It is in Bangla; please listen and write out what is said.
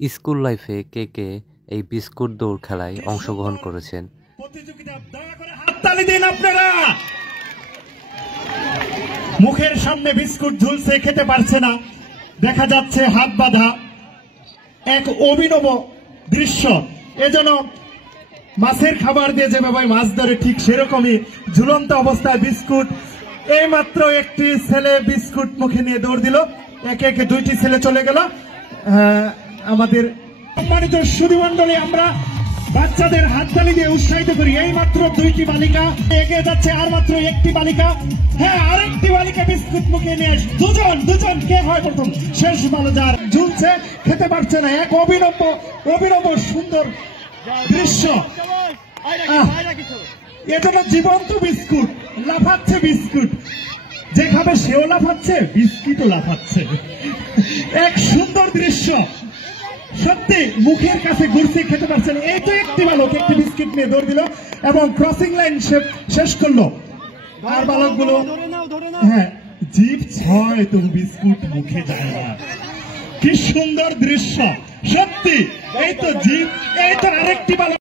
স্কুল লাইফে কে কে এই বিস্কুট দৌড় খেলায় অংশগ্রহণ করেছেন? হাততালি দিন আপনারা। মুখের সামনে বিস্কুট ঝুলছে, খেতে পারছে না, দেখা যাচ্ছে হাত বাঁধা, এক অভিনব দৃশ্য। এজন্য মাছের খাবার দিয়ে যেভাবে মাছ ধরে ঠিক সেরকমই ঝুলন্ত অবস্থায় বিস্কুট। এই মাত্র একটি ছেলে বিস্কুট মুখে নিয়ে দৌড় দিল, একে একে দুইটি ছেলে চলে গেল। আমাদের সম্মানিত সুধীমণ্ডলী, আমরা বাচ্চাদের হাততালি দিয়ে উৎসাহিত করি। এই মাত্র দুইটি বালিকা এগিয়ে যাচ্ছে, আর মাত্র একটি বালিকা, হ্যাঁ আরেকটি বালিকা বিস্কুট মুখে নিয়ে দুজন কে হয় প্রথম? শেষ ভালো, যার ঝুলছে, খেতে পারছে না, এক অভিনব সুন্দর দৃশ্য। এটা তো জীবন্ত বিস্কুট, লাফাচ্ছে বিস্কুট, যে খাবে সেও লাফাচ্ছে, বিস্কুটও লাফাচ্ছে, এক সুন্দর দৃশ্য। সত্যি মুখের কাছে ঘুরছে, খেতে পারছে না। এই তো একটি বালক একটি বিস্কুট নিয়ে দৌড় দিল এবং ক্রসিং লাইন শেষ করলো। আর বালকগুলো হ্যাঁ জিভ ছয়, তবু বিস্কুট মুখে যায় না। কি সুন্দর দৃশ্য সত্যি। এই তো জিভ, এই তো আরেকটি বালক।